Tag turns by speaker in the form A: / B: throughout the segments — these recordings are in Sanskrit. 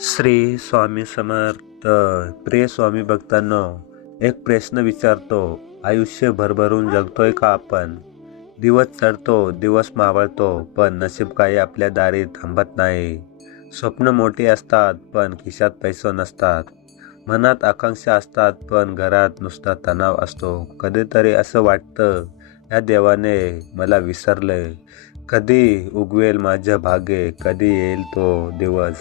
A: श्री स्वामी समर्थ. प्रिय स्वामी भक्तांनो एक प्रश्न विचारतो. आयुष्य भरभरून जगतोय का आपण? दिवस चढतो दिवस मावळतो पण नशीब काही आपल्या दारी थांबत नाही. स्वप्न मोठी असतात पण खिशात पैसे नसतात. मनात आकांक्षा असतात पण घरात नुसता तणाव असतो. कधीतरी असं वाटतं या देवाने मला विसरलं कधी उगवेल माझ्या भागे कधी येईल तो दिवस.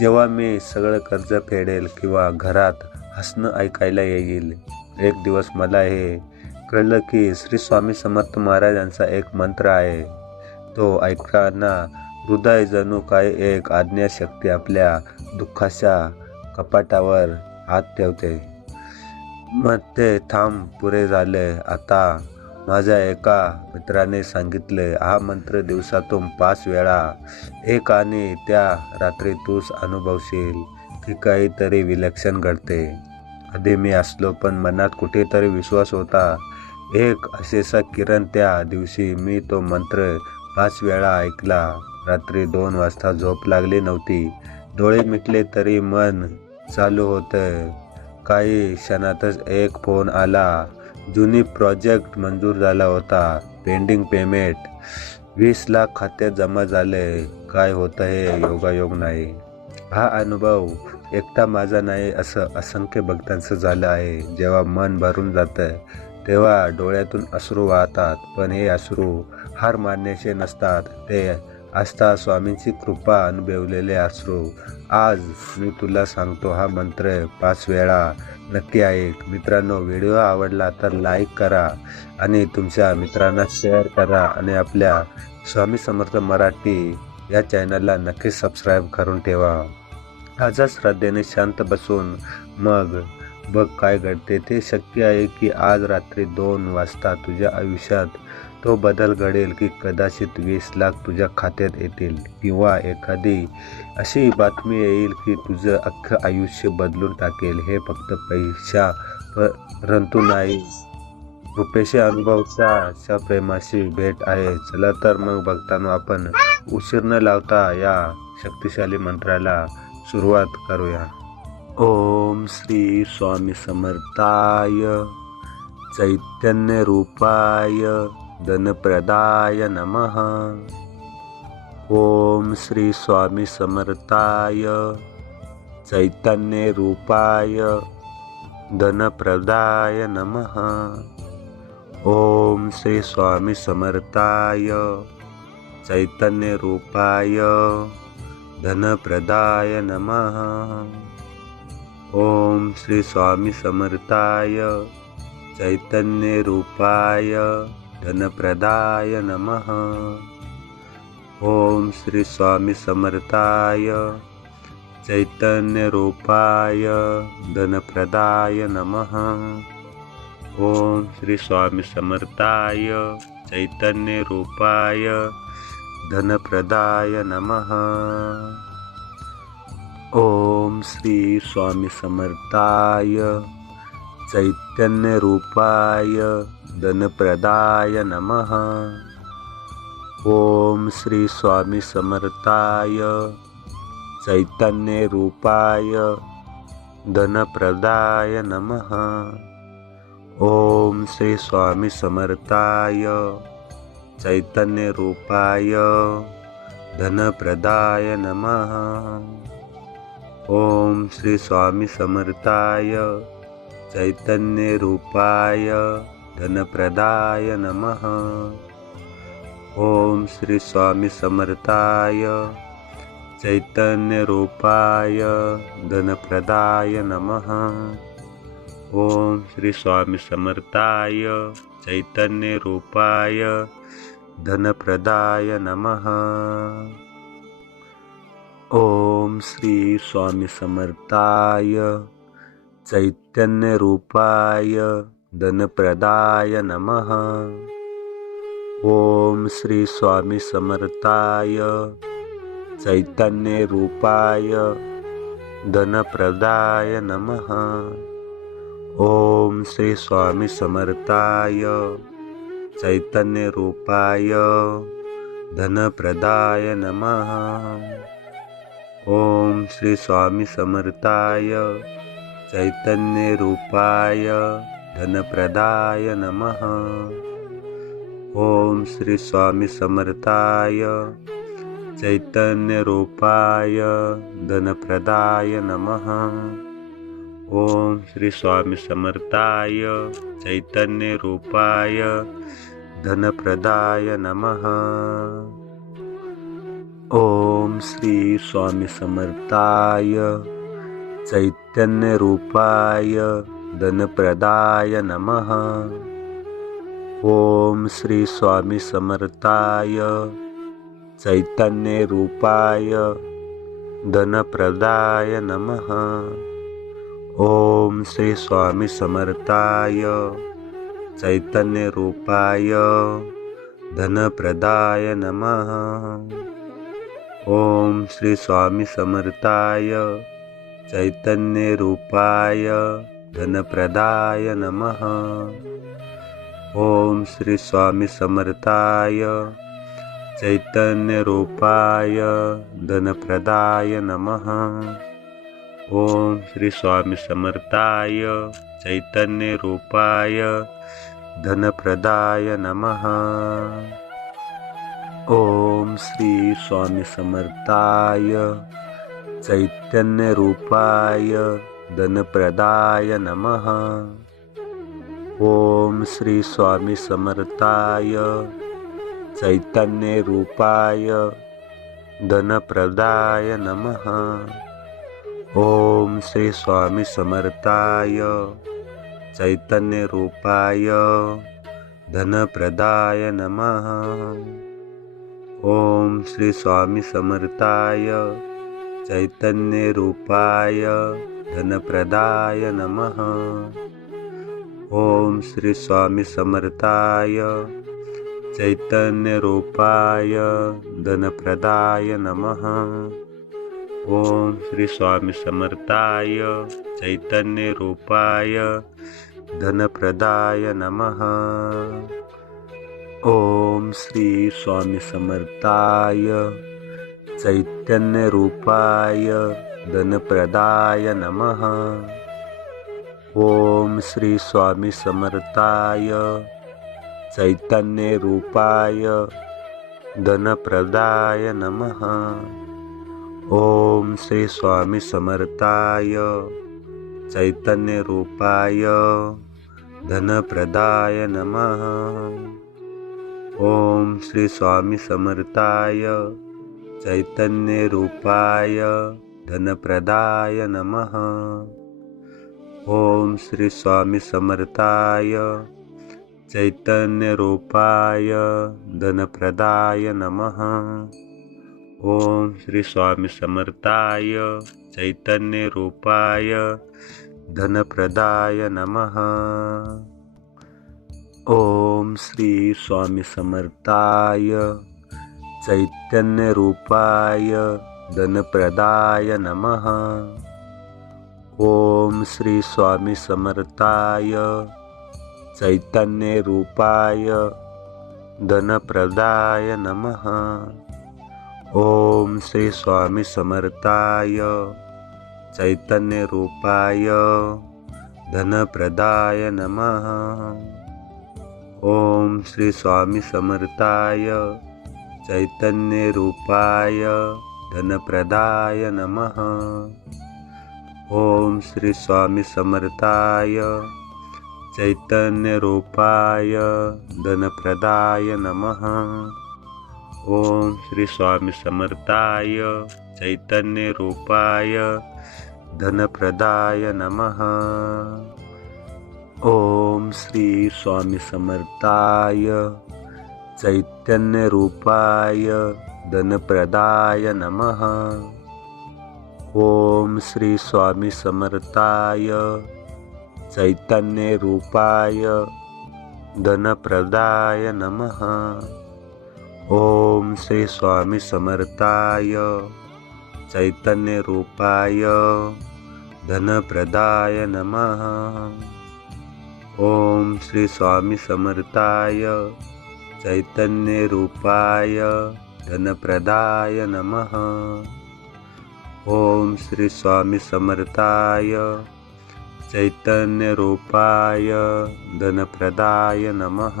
A: जेव्हा मी सगळं कर्ज फेडेल किंवा घरात हसणं ऐकायला येईल एक दिवस मला हे कळलं की श्री स्वामी समर्थ महाराजांचा एक मंत्र आहे. तो ऐकताना हृदय जणू काय एक आज्ञाशक्ती आपल्या दुःखाच्या कपाटावर हात ठेवते. मग ते थांब पुरे झाले. आता माझ्या एका मित्राने सांगितले हा मंत्र दिवसातून पाच वेळा एक आणि त्या रात्री तूच अनुभवशील. की काहीतरी विलक्षण घडते. आधी मी असलो पण मनात कुठेतरी विश्वास होता. एक असेसा किरण त्या दिवशी मी तो मंत्र पाच वेळा ऐकला. रात्री दोन वाजता झोप लागली नव्हती. डोळे मिटले तरी मन चालू होतं. काही क्षणातच एक फोन आला. जुनी प्रोजेक्ट मंजूर झाला होता. पेंडिंग पेमेंट वीस लाख खात्यात जमा झाले. काय होतं हे योगायोग नाही. हा अनुभव एकटा माझा नाही असं असंख्य भक्तांचं झालं आहे. जेव्हा मन भरून जातं तेव्हा डोळ्यातून अश्रू वाहतात. पण हे अश्रू हार मानण्याचे नसतात. ते आस्था स्वामींची कृपा अनुभवलेले अश्रू. आज मी तुला सांगतो हा मंत्र पाच वेळा. नक्की ऐक. मित्रांनो व्हिडिओ आवडला तर लाईक करा आणि तुमच्या मित्रांना शेअर करा आणि आपल्या स्वामी समर्थ मराठी या चॅनलला नक्की सबस्क्राईब करून ठेवा. आजच श्रद्धेने शांत बसून मग बघ काय घडते. ते शक्य आहे की आज रात्री दोन वाजता तुझ्या आयुष्यात तो बदल घडेल की कदाचित वीस लाख तुझ्या खात्यात येतील किंवा एखादी अशी बातमी येईल की तुझं अख्खं आयुष्य बदलून टाकेल. हे फक्त पैशा परंतु नाही. रुपेशी अनुभवचा अशा प्रेमाशी भेट आहे. चला तर मग बघताना आपण उशीर न लावता या शक्तिशाली मंत्राला सुरुवात करूया. ओम श्री स्वामी समर्थाय. चैतन्य रूपाय. धनप्रदाय नमः। ओम श्री स्वामी समर्थाय चैतन्य रूपाय धनप्रदाय नमः। ओम श्री स्वामी समर्थाय चैतन्य रूपाय धनप्रदाय नमः। ओम श्री स्वामी समर्थाय चैतन्य रूपाय धनप्रदाय नमः। ओम श्री स्वामी समर्थाय चैतन्य रूपाय धनप्रदाय नमः। ओम श्री स्वामी समर्थाय चैतन्य रूपाय धनप्रदाय नमः। ओम श्री स्वामी समर्थाय चैतन्य रूपाय धनप्रदाय नमः। ओम श्री स्वामी समर्थाय चैतन्य रूपाय धनप्रदाय नमः। ओम श्री स्वामी समर्थाय चैतन्य रूपाय धनप्रदाय नमः। ओम श्री स्वामी समर्थाय चैतन्य रूपाय धनप्रदाय नमः। श्री स्वामी समर्थाय चैतन्य रूपाय धनप्रदाय नमः। ओम श्री स्वामी समर्थाय चैतन्य रूपाय धनप्रदाय नमः। ओम श्री स्वामी समर्थाय चैतन्य रूपाय धनप्रदाय नमः। ओम श्री स्वामी समर्थाय चैतन्य रूपाय धनप्रदाय नमः। ओम श्री स्वामी समर्थाय चैतन्य रूपाय धनप्रदाय नमः। ॐ श्री स्वामी समर्थाय चैतन्यरूपाय धनप्रदाय नमः। ॐ श्री स्वामी समर्थाय। चैतन्यरूपाय धनप्रदाय नमः। ॐ श्री स्वामी समर्थाय। चैतन्यरूपाय धनप्रदाय नमः। ॐ श्री स्वामी समर्थाय। चैतन्यरूपाय धनप्रदाय नमः। ॐ श्री स्वामी समर्थाय चैतन्यरूपाय धनप्रदाय नमः। ॐ श्री स्वामी समर्थाय चैतन्यरूपाय धनप्रदाय नमः। ॐ श्री स्वामी समर्थाय चैतन्यरूपाय धनप्रदाय नमः। ॐ श्री स्वामी समर्थाय चैतन्यरूपाय धनप्रदाय नमः। ॐ श्री स्वामी समर्थाय चैतन्यरूपाय धनप्रदाय नमः। ॐ श्री स्वामी समर्थाय चैतन्यरूपाय धनप्रदाय नमः। ॐ श्री स्वामी समर्थाय चैतन्यरूपाय धनप्रदाय नमः। ॐ श्री स्वामी समर्थाय चैतन्यरूपाय धनप्रदाय नमः। ॐ श्री स्वामी समर्थाय चैतन्यरूपाय धनप्रदाय नमः। ॐ श्री स्वामी समर्थाय चैतन्यरूपाय धनप्रदाय नमः। ॐ श्री स्वामी समर्थाय चैतन्यरूपाय धनप्रदाय नमः। ॐ श्री चैतन्यरूपाय धनप्रदाय नमः। ॐ श्री स्वामी समर्थाय चैतन्यरूपाय धनप्रदाय नमः। ॐ श्री स्वामी समर्थाय चैतन्यरूपाय धनप्रदाय नमः। ॐ श्री स्वामी समर्थाय चैतन्यरूपाय धनप्रदाय नमः। ॐ स्वामी समर्थाय चैतन्यरूपाय धनप्रदाय नमः। ॐ श्री स्वामी समर्थाय चैतन्यरूपाय धनप्रदाय नमः। ॐ श्री स्वामी समर्थाय चैतन्यरूपाय धनप्रदाय नमः। ॐ श्री स्वामी समर्थाय चैतन्यरूपाय धनप्रदाय नमः। ॐ श्री स्वामी समर्थाय चैतन्यरूपाय धनप्रदाय नमः। ॐ श्री स्वामी समर्थाय चैतन्यरूपाय धनप्रदाय नमः। ॐ श्री स्वामी समर्थाय चैतन्यरूपाय धनप्रदाय नमः। ॐ श्री स्वामी समर्थाय चैतन्यरूपाय धनप्रदाय नमः। ॐ श्री स्वामी समर्थाय चैतन्यरूपाय धनप्रदाय नमः। ॐ श्री स्वामी समर्थाय चैतन्यरूपाय धनप्रदाय नमः। ॐ श्री स्वामी समर्थाय चैतन्यरूपाय धनप्रदाय नमः। ॐ श्री स्वामी समर्थाय चैतन्यरूपाय धनप्रदाय नमः। ओम श्री स्वामी समर्थाय चैतन्यरूपाय धनप्रदाय नमः।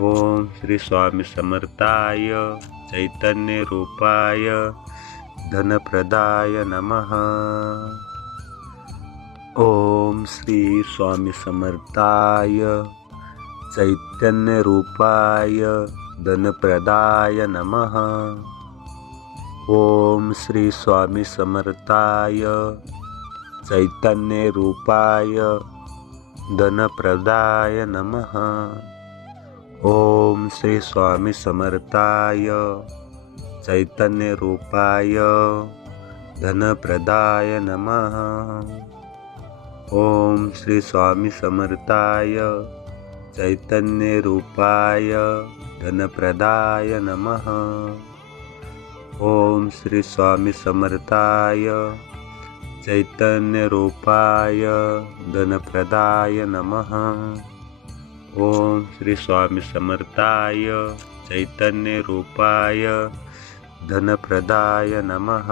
A: ओम श्री स्वामी समर्थाय चैतन्यरूपाय धनप्रदाय नमः। ओम श्री स्वामी समर्थाय चैतन्यरूपाय धनप्रदाय नमः। ओम श्री स्वामी समर्थाय चैतन्यरूपाय धनप्रदाय नमः। ओम श्री स्वामी समर्थाय चैतन्यरूपाय धनप्रदाय नमः। ओम श्री स्वामी समर्थाय चैतन्यरूपाय धनप्रदाय नमः। ओम श्री स्वामी समर्थाय चैतन्यरूपाय धनप्रदाय नमः। ओम श्री स्वामी समर्थाय चैतन्यरूपाय धनप्रदाय नमः